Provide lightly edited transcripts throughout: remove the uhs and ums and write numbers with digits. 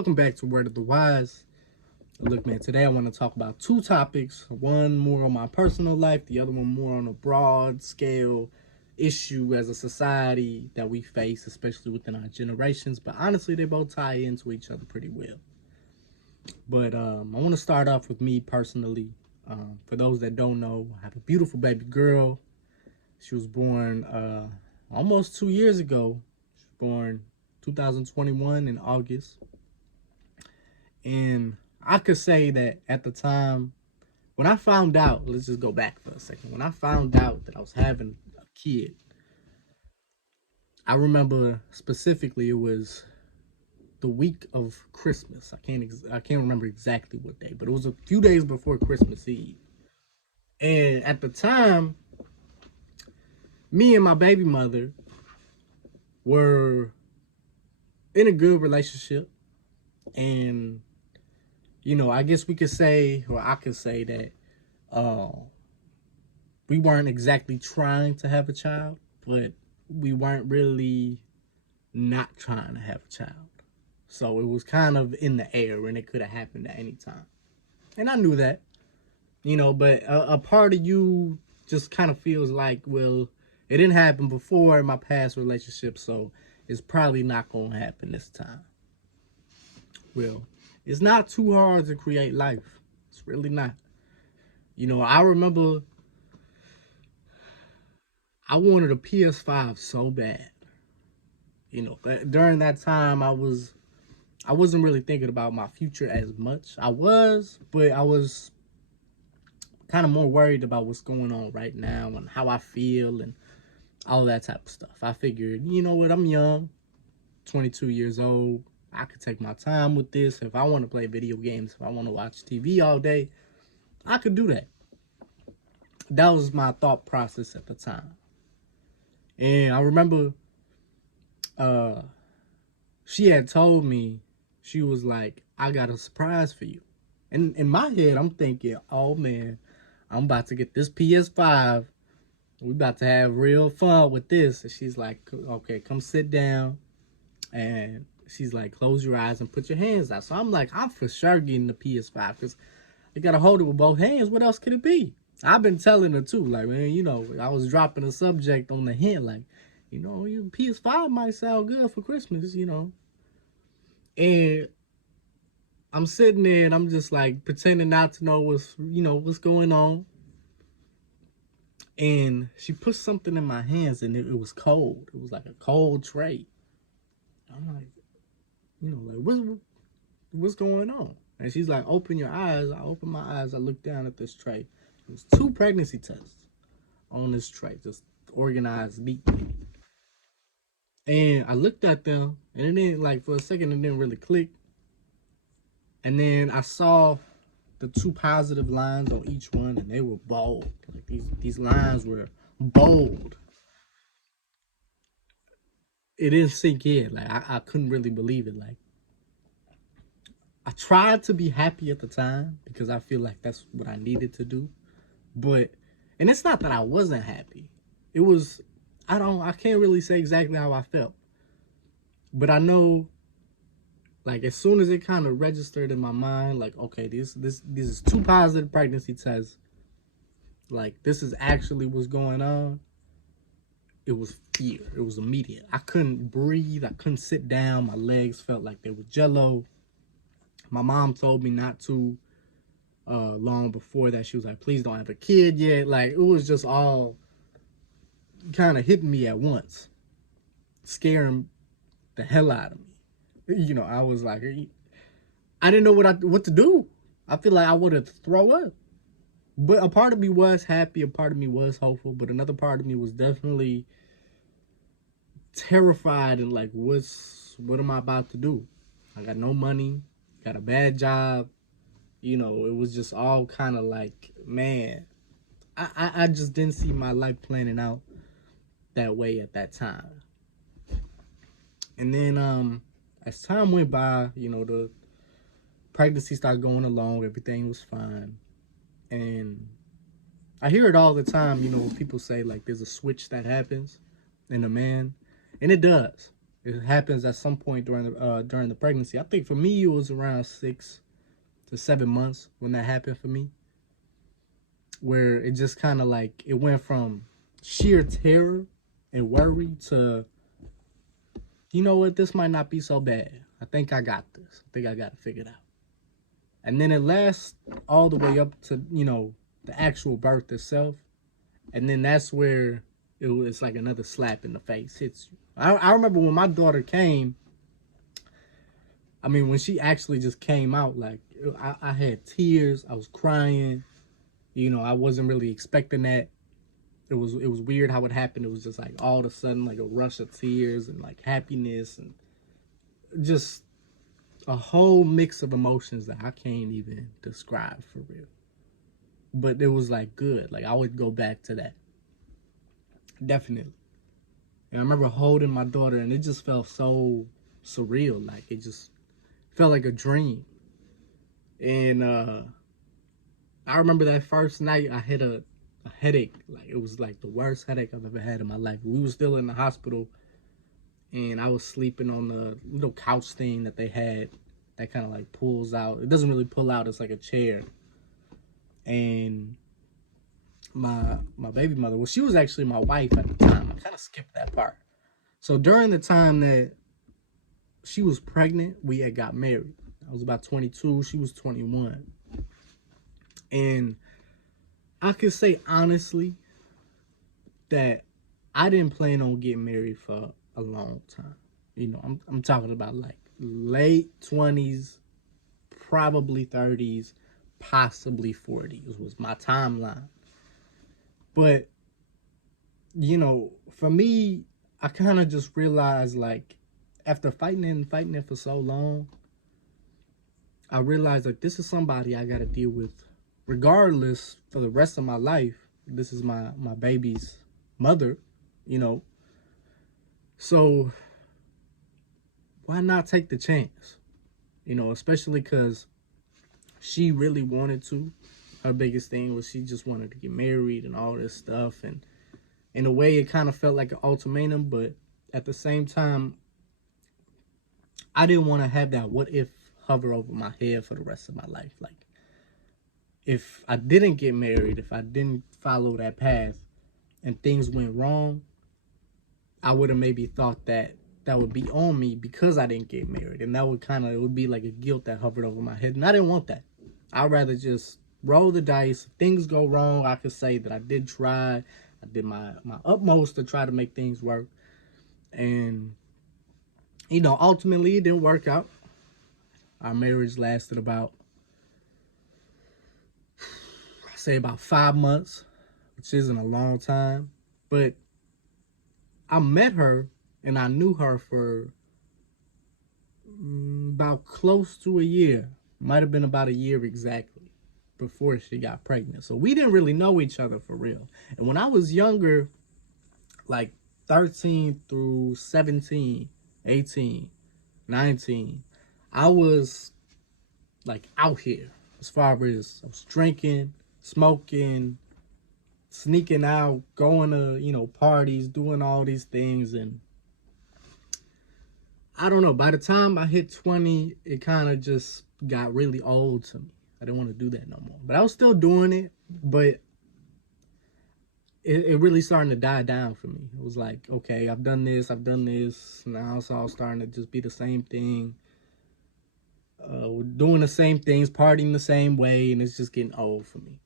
Welcome back to Word of the Wise. Look, man, today I want to talk about two topics. One more on my personal life, the other one more on a broad scale issue as a society that we face, especially within our generations. But honestly, they both tie into each other pretty well. But I want to start off with me personally. For those that don't know, I have a beautiful baby girl. She was born almost 2 years ago. She was born 2021 in August. And I could say that at the time, when I found out, let's just go back for a second. When I found out that I was having a kid, I remember specifically it was the week of Christmas. I can't remember exactly what day, but it was a few days before Christmas Eve. And at the time, me and my baby mother were in a good relationship. And, you know, I guess we could say, or I could say that we weren't exactly trying to have a child, but we weren't really not trying to have a child. So it was kind of in the air and it could have happened at any time. And I knew that, you know, but a part of you just kind of feels like, well, it didn't happen before in my past relationship, so it's probably not going to happen this time. Well, it's not too hard to create life. It's really not. You know, I remember I wanted a PS5 so bad. You know, during that time, I wasn't really thinking about my future as much. I was, but I was kind of more worried about what's going on right now and how I feel and all that type of stuff. I figured, you know what, I'm young, 22 years old. I could take my time with this. If I want to play video games, if I want to watch TV all day, I could do that. That was my thought process at the time. And I remember she had told me, she was like, I got a surprise for you. And in my head, I'm thinking, oh man, I'm about to get this PS5. We about to have real fun with this. And she's like, okay, come sit down. And she's like, close your eyes and put your hands out. So I'm like, I'm for sure getting the PS5 because you got to hold it with both hands. What else could it be? I've been telling her too, like, man, you know, I was dropping a subject on the hint, like, you know, your PS5 might sound good for Christmas, you know. And I'm sitting there and I'm just like pretending not to know what's going on. And she put something in my hands and it was cold. It was like a cold tray. I'm like, you know, like, what's going on? And she's like, open your eyes. I open my eyes. I look down at this tray. It was 2 pregnancy tests on this tray, just organized neatly. And I looked at them, and it didn't, like, for a second, it didn't really click. And then I saw the 2 positive lines on each one, and they were bold. Like, these lines were bold. It didn't sink in. Like, I couldn't really believe it. Like, I tried to be happy at the time because I feel like that's what I needed to do. But, and it's not that I wasn't happy. It was, I can't really say exactly how I felt. But I know, like, as soon as it kind of registered in my mind, like, okay, this is 2 positive pregnancy tests. Like, this is actually what's going on. It was fear. It was immediate. I couldn't breathe. I couldn't sit down. My legs felt like they were jello. My mom told me not to long before that. She was like, please don't have a kid yet. Like, it was just all kind of hitting me at once, scaring the hell out of me. You know, I was like, I didn't know what to do. I feel like I wanted to throw up. But a part of me was happy, a part of me was hopeful, but another part of me was definitely terrified and like, what am I about to do? I got no money, got a bad job. You know, it was just all kind of like, man, I just didn't see my life planning out that way at that time. And then as time went by, you know, the pregnancy started going along, everything was fine. And I hear it all the time, you know, when people say like there's a switch that happens in a man, and it does. It happens at some point during the pregnancy. I think for me it was around 6 to 7 months when that happened for me, where it just kind of like it went from sheer terror and worry to, you know what, this might not be so bad. I think I got this. I think I got it figured out. And then it lasts all the way up to, the actual birth itself. And then that's where it's like another slap in the face hits you. I remember when my daughter came, I mean, when she actually just came out, like, I had tears. I was crying. I wasn't really expecting that. It was weird how it happened. It was just like all of a sudden, like a rush of tears and like happiness and just a whole mix of emotions that I can't even describe for real. But it was like good. Like I would go back to that. Definitely. And I remember holding my daughter and it just felt so surreal. Like it just felt like a dream. And I remember that first night I had a headache. Like it was like the worst headache I've ever had in my life. We were still in the hospital and I was sleeping on the little couch thing that they had that kind of like pulls out. It doesn't really pull out, it's like a chair. And my baby mother, well, she was actually my wife at the time. I kind of skipped that part. So during the time that she was pregnant, we had got married. I was about 22, she was 21. And I could say honestly that I didn't plan on getting married for a long time. I'm talking about like late 20s, probably 30s, possibly 40s was my timeline. But, for me, I kind of just realized like after fighting it for so long, I realized like this is somebody I got to deal with regardless for the rest of my life. This is my baby's mother, you know. So why not take the chance? Especially because she really wanted to. Her biggest thing was she just wanted to get married and all this stuff. And in a way, it kind of felt like an ultimatum. But at the same time, I didn't want to have that what if hover over my head for the rest of my life. Like, if I didn't get married, if I didn't follow that path and things went wrong, I would have maybe thought that would be on me because I didn't get married. And that would it would be like a guilt that hovered over my head. And I didn't want that. I'd rather just roll the dice. If things go wrong, I could say that I did try. I did my utmost to try to make things work. And, ultimately it didn't work out. Our marriage lasted about 5 months, which isn't a long time. But I met her and I knew her for about close to a year. Might have been about a year exactly before she got pregnant. So we didn't really know each other for real. And when I was younger, like 13 through 17, 18, 19, I was like out here as far as I was drinking, smoking, sneaking out, going to, parties, doing all these things. And I don't know, by the time I hit 20, it kind of just got really old to me. I didn't want to do that no more. But I was still doing it, but it really starting to die down for me. It was like, okay, I've done this. Now it's all starting to just be the same thing. We're doing the same things, partying the same way, and it's just getting old for me.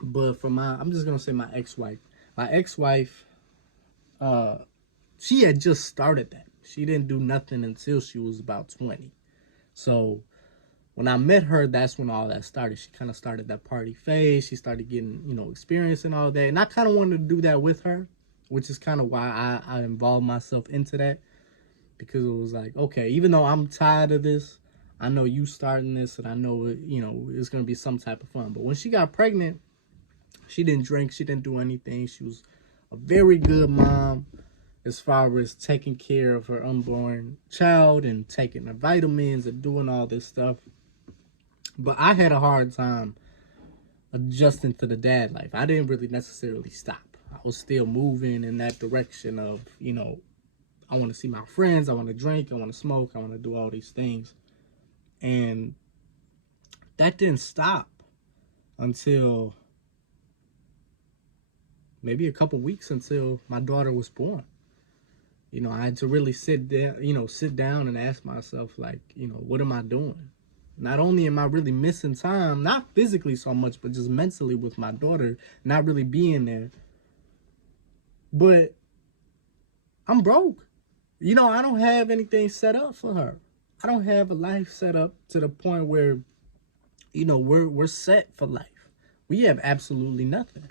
But I'm just going to say my ex-wife. My ex-wife, she had just started that. She didn't do nothing until she was about 20. So when I met her, that's when all that started. She kind of started that party phase. She started getting, experience and all that. And I kind of wanted to do that with her, which is kind of why I involved myself into that. Because it was like, okay, even though I'm tired of this, I know you starting this and I know, it's going to be some type of fun. But when she got pregnant, she didn't drink. She didn't do anything. She was a very good mom as far as taking care of her unborn child and taking her vitamins and doing all this stuff. But I had a hard time adjusting to the dad life. I didn't really necessarily stop. I was still moving in that direction of, I want to see my friends. I want to drink. I want to smoke. I want to do all these things. And that didn't stop until maybe a couple weeks until my daughter was born. I had to really sit down and ask myself, like, what am I doing? Not only am I really missing time, not physically so much, but just mentally with my daughter, not really being there. But I'm broke. I don't have anything set up for her. I don't have a life set up to the point where, we're set for life. We have absolutely nothing.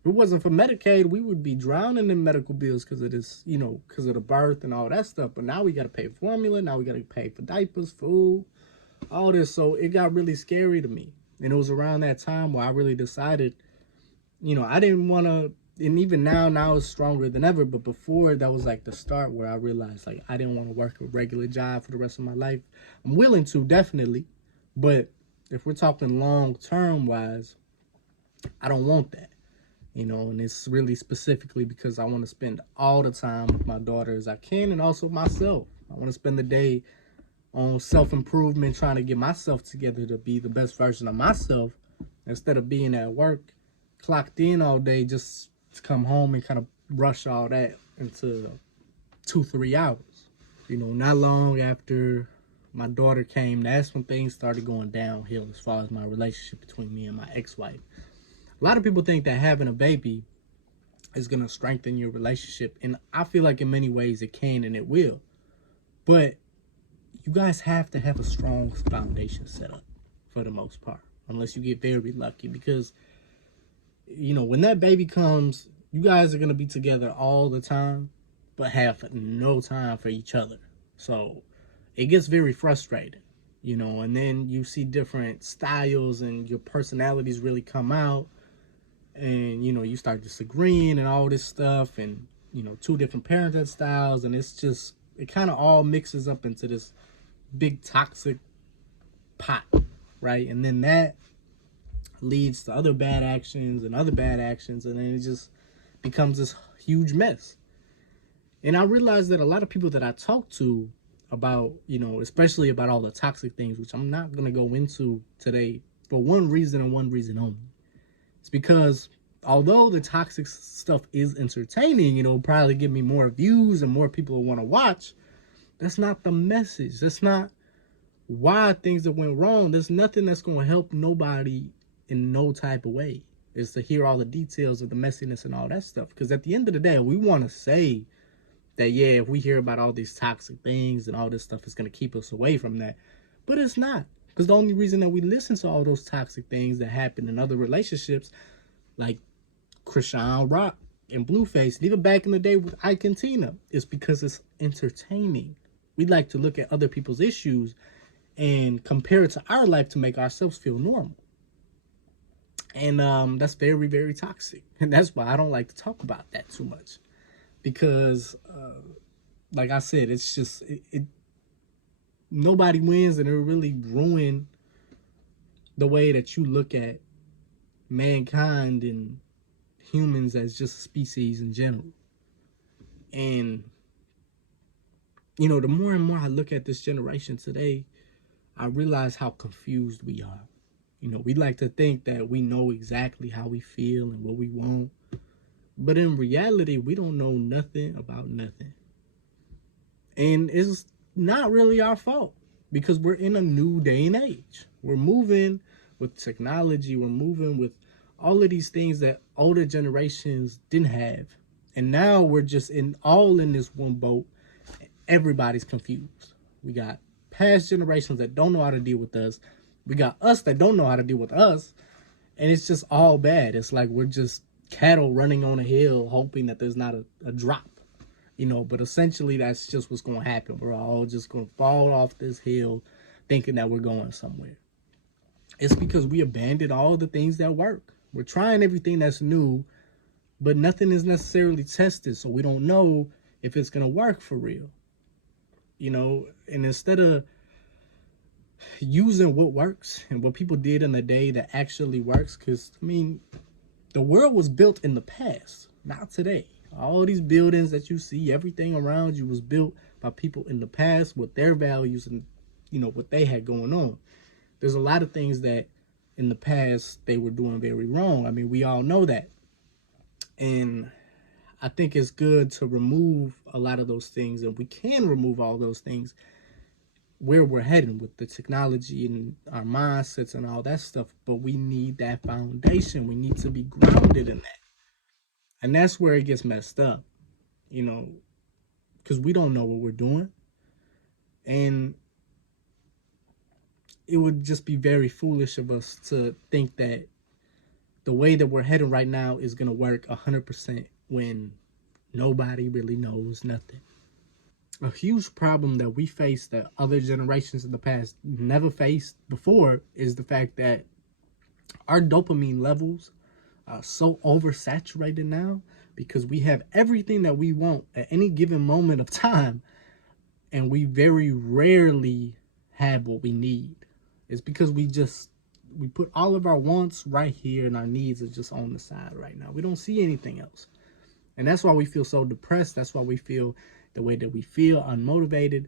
If it wasn't for Medicaid, we would be drowning in medical bills because of this, because of the birth and all that stuff. But now we got to pay formula. Now we got to pay for diapers, food, all this. So it got really scary to me. And it was around that time where I really decided, I didn't want to, and even now it's stronger than ever. But before, that was like the start where I realized, like, I didn't want to work a regular job for the rest of my life. I'm willing to, definitely. But if we're talking long-term wise, I don't want that. And it's really specifically because I want to spend all the time with my daughter as I can, and also myself. I want to spend the day on self-improvement, trying to get myself together to be the best version of myself, instead of being at work, clocked in all day, just to come home and kind of rush all that into 2-3 hours. Not long after my daughter came, that's when things started going downhill as far as my relationship between me and my ex-wife. A lot of people think that having a baby is going to strengthen your relationship. And I feel like in many ways it can and it will. But you guys have to have a strong foundation set up for the most part. Unless you get very lucky. Because, when that baby comes, you guys are going to be together all the time. But have no time for each other. So it gets very frustrating. And then you see different styles and your personalities really come out. And, you start disagreeing and all this stuff, and, 2 different parenting styles. And it kind of all mixes up into this big toxic pot, right? And then that leads to other bad actions and other bad actions. And then it just becomes this huge mess. And I realized that a lot of people that I talk to about, especially about all the toxic things, which I'm not going to go into today for one reason and one reason only. It's because although the toxic stuff is entertaining, it'll probably give me more views and more people will want to watch. That's not the message. That's not why things that went wrong. There's nothing that's going to help nobody in no type of way. Is to hear all the details of the messiness and all that stuff. Because at the end of the day, we want to say that, yeah, if we hear about all these toxic things and all this stuff, it's going to keep us away from that. But it's not. Because the only reason that we listen to all those toxic things that happen in other relationships, like Krishan Rock and Blueface, and even back in the day with Ike and Tina, is because it's entertaining. We like to look at other people's issues and compare it to our life to make ourselves feel normal. And that's very, very toxic. And that's why I don't like to talk about that too much. Because, like I said, it's just, nobody wins, and it really ruin the way that you look at mankind and humans as just a species in general. And, the more and more I look at this generation today, I realize how confused we are. We like to think that we know exactly how we feel and what we want. But in reality, we don't know nothing about nothing. And it's not really our fault, because we're in a new day and age. We're moving with technology. We're moving with all of these things that older generations didn't have. And now we're just all in this one boat. Everybody's confused. We got past generations that don't know how to deal with us. We got us that don't know how to deal with us. And it's just all bad. It's like we're just cattle running on a hill hoping that there's not a drop. But essentially that's just what's going to happen. We're all just going to fall off this hill thinking that we're going somewhere. It's because we abandoned all the things that work. We're trying everything that's new, but nothing is necessarily tested, so we don't know if it's going to work for real. And instead of using what works and what people did in the day that actually works, because, the world was built in the past, not today. All these buildings that you see, everything around you was built by people in the past with their values and what they had going on. There's a lot of things that in the past they were doing very wrong. I mean, we all know that. And I think it's good to remove a lot of those things, and we can remove all those things where we're heading with the technology and our mindsets and all that stuff. But we need that foundation. We need to be grounded in that. And that's where it gets messed up, you know, because we don't know what we're doing. And it would just be very foolish of us to think that the way that we're heading right now is going to work 100% when nobody really knows nothing. A huge problem that we face that other generations in the past never faced before is the fact that our dopamine levels are so oversaturated now because we have everything that we want at any given moment of time, and we very rarely have what we need. It's because we put all of our wants right here and our needs are just on the side right now. We don't see anything else. And that's why we feel so depressed. That's why we feel the way that we feel, unmotivated.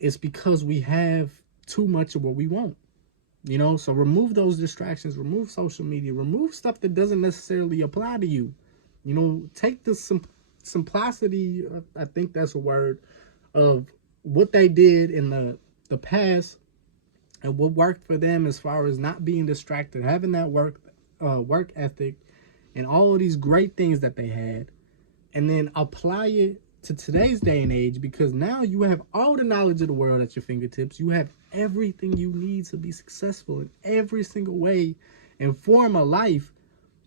It's because we have too much of what we want. So remove those distractions, remove social media, remove stuff that doesn't necessarily apply to you. Take the simplicity, I think that's a word, of what they did in the past and what worked for them as far as not being distracted, having that work ethic, and all of these great things that they had, and then apply it to today's day and age, because now you have all the knowledge of the world at your fingertips. You have everything you need to be successful in every single way and form a life,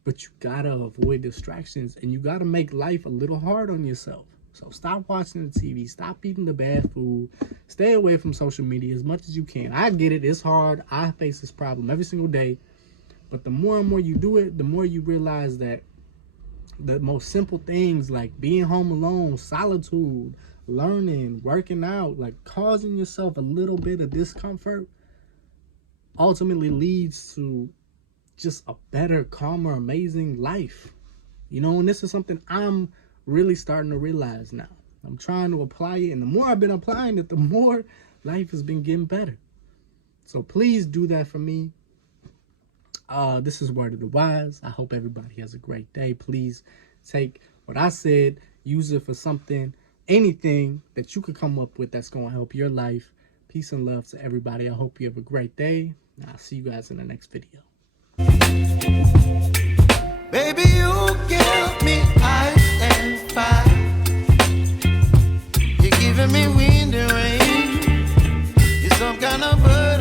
but you gotta avoid distractions and you gotta make life a little hard on yourself. So stop watching the TV, stop eating the bad food, stay away from social media as much as you can. I get it, it's hard. I face this problem every single day, but the more and more you do it, the more you realize that the most simple things like being home alone, solitude, learning, working out, like causing yourself a little bit of discomfort ultimately leads to just a better, calmer, amazing life. And this is something I'm really starting to realize now. I'm trying to apply it, and the more I've been applying it, the more life has been getting better. So please do that for me. This is Word of the Wise. I hope everybody has a great day. Please take what I said, use it for something, anything that you could come up with that's going to help your life. Peace and love to everybody. I hope you have a great day. I'll see you guys in the next video. Baby, you give me ice and fire. You're giving me wind and rain. You're some kind of bird.